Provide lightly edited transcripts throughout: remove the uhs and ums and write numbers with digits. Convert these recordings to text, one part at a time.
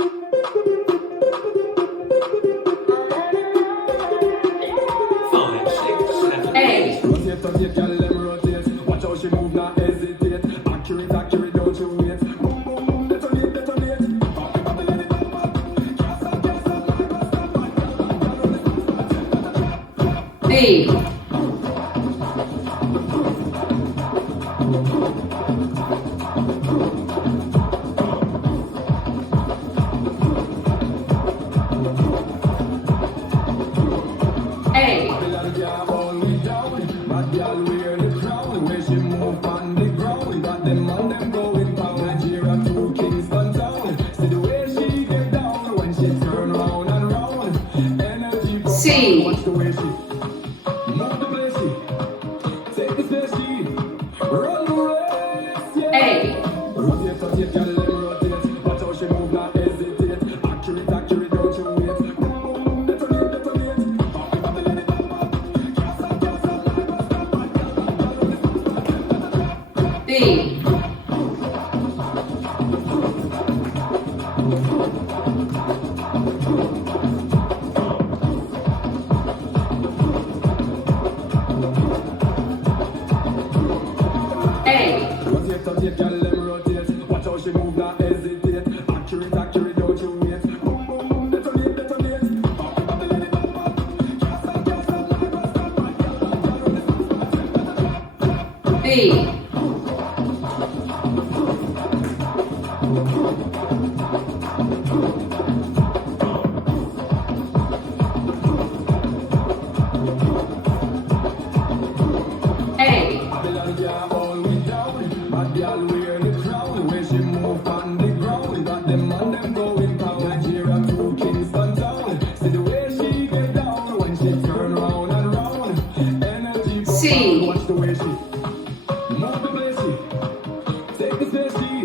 A. Watch how she move, not hesitate. Accurate, accurate, don't you wait. Boom, boom, boom, detonate, detonate. B. A. C. A. B. Watch how she move, not hesitate. Accurate, accurate, don't you wait. Boom, boom, boom, detonate, detonate. B. C. Watch the way she move the place, she take the space, she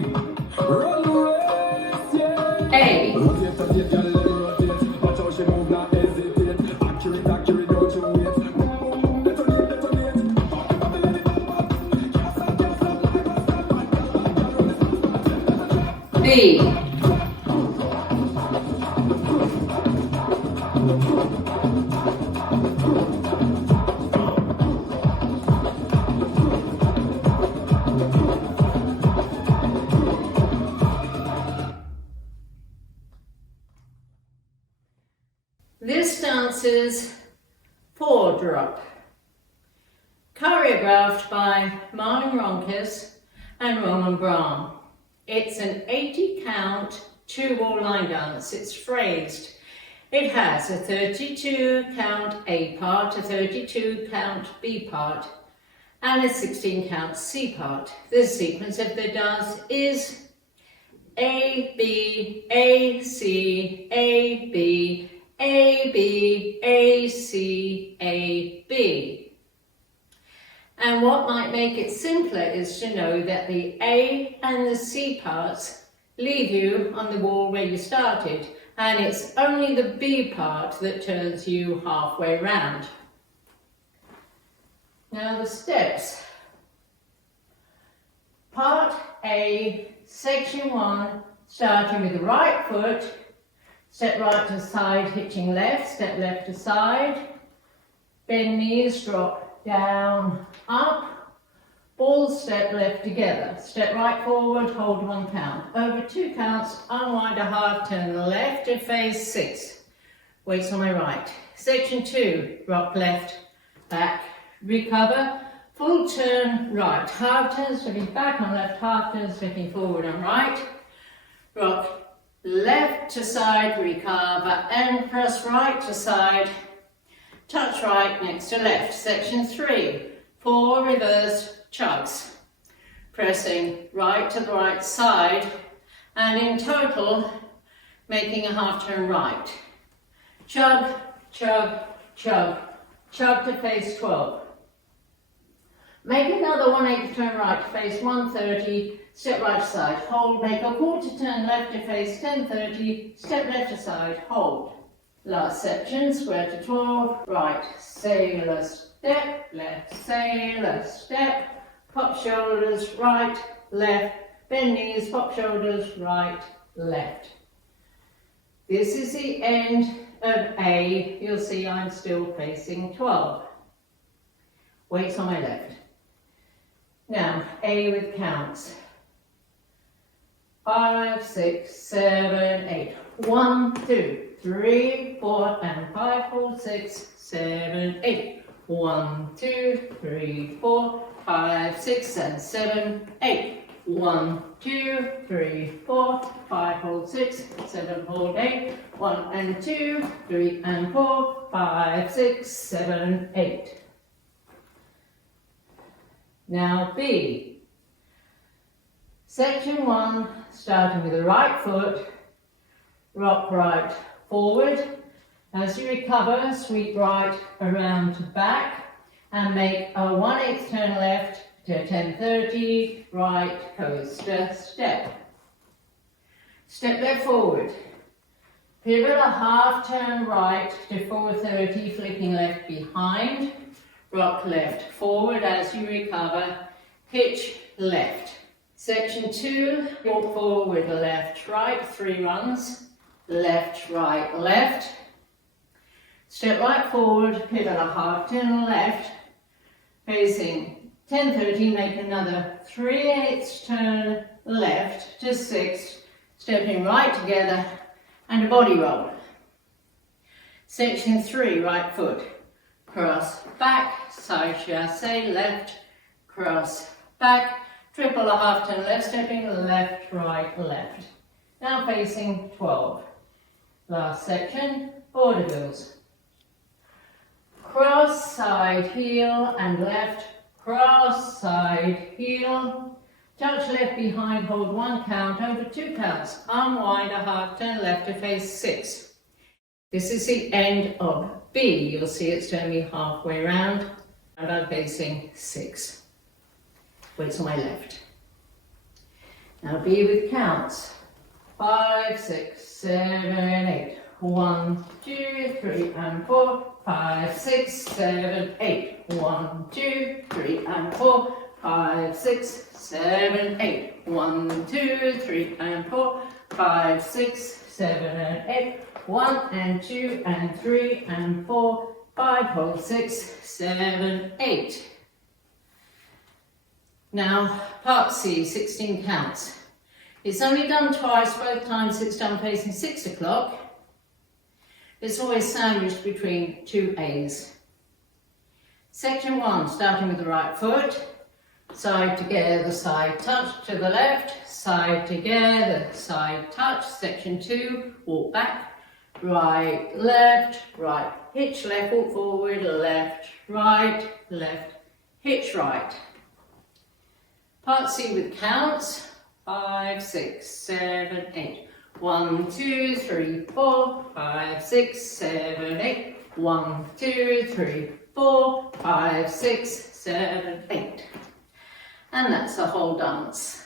run the race, yeah. A. Rotate, rotate, girl, let me rotate. Watch how she move, not hesitate. Accurate, accurate, don't you wait. Boom, boom, boom, detonate, detonate. B. This dance is four drop, choreographed by Marlon Ronquez and Roman Braun. It's an 80 count two-wall line dance. It's phrased. It has a 32 count A part, a 32 count B part, and a 16 count C part. The sequence of the dance is A, B, A, C, A, B, A, B, A, C, A, B. And what might make it simpler is to know that the A and the C parts leave you on the wall where you started, and it's only the B part that turns you halfway round. Now the steps. Part A, section 1, starting with the right foot. Step right to side, hitching left, step left to side, bend knees, drop down, up, balls step left together, step right forward, hold 1 count, over 2 counts, unwind a half, turn left to phase 6, weights on my right. Section 2, rock left, back, recover, full turn right, half turn, stepping back on left, half turn, stepping forward on right, rock left to side, recover, and press right to side, touch right next to left. Section 3, 4 reverse chugs, pressing right to the right side, and in total, making a half turn right. Chug, chug, chug, chug to phase 12. Make another 180 turn right to phase 130, step right to side, hold, make a quarter turn left to phase 1030, step left to side, hold. Last section, square to 12, right, sailor step, left, sailor step, pop shoulders, right, left, bend knees, pop shoulders, right, left. This is the end of A. You'll see I'm still facing 12. Weights on my left. Now, A with counts. 5, 6, 7, 8. 1, 2, 3, 4, and 5, 4, 6, 7, 8. 1, 2, 3, 4, 5, 6, and 7, 8. 1, 2, 3, 4, 5, 4, 6, 7, 4, 8. 1 and 2, 3 and 4, 5, 6, 7, 8. Now B. Section 1, starting with the right foot, rock right forward. As you recover, sweep right around to back and make a 1/8 turn left to 10:30, right coaster step. Step left forward. Pivot a half turn right to 4:30, flipping left behind. Rock left forward as you recover, hitch left. Section 2, walk forward, left, right, 3 runs. Left, right, left. Step right forward, pivot a half turn left, facing 10:30, make another 3/8 turn left to 6, stepping right together, and a body roll. Section 3, right foot, cross back, side chassé, left, cross back, triple a half turn left, stepping left, right, left. Now facing 12. Last section, vaudevilles. Cross, side, heel, and left, cross, side, heel. Touch left behind, hold 1 count over 2 counts. Unwind a half turn left to face 6. This is the end of B. You'll see it's turned me halfway around and I'm facing 6. Weights on my left. Now B with counts. 5, 6, 7, 8. 1, 2, 3, and 4. 5, 6, 7, 8. 1, 2, 3, and 4. 5, 6, 7, 8. 1, 2, 3, and 4. 5, 6, 7, and 8. 1 and 2 and 3 and 4. 5, 6, 7, 8. Now, part C, 16 counts. It's only done twice, both times it's done facing 6 o'clock. It's always sandwiched between 2 A's. Section 1, starting with the right foot, side together, side touch to the left, side together, side touch. Section 2, walk back, right, hitch left, walk forward, left, hitch right. Part C with counts. 5, 6, 7, 8. 1, 2, 3, 4. 5, 6, 7, 8. 1, 2, 3, 4. 5, 6, 7, 8. And that's the whole dance.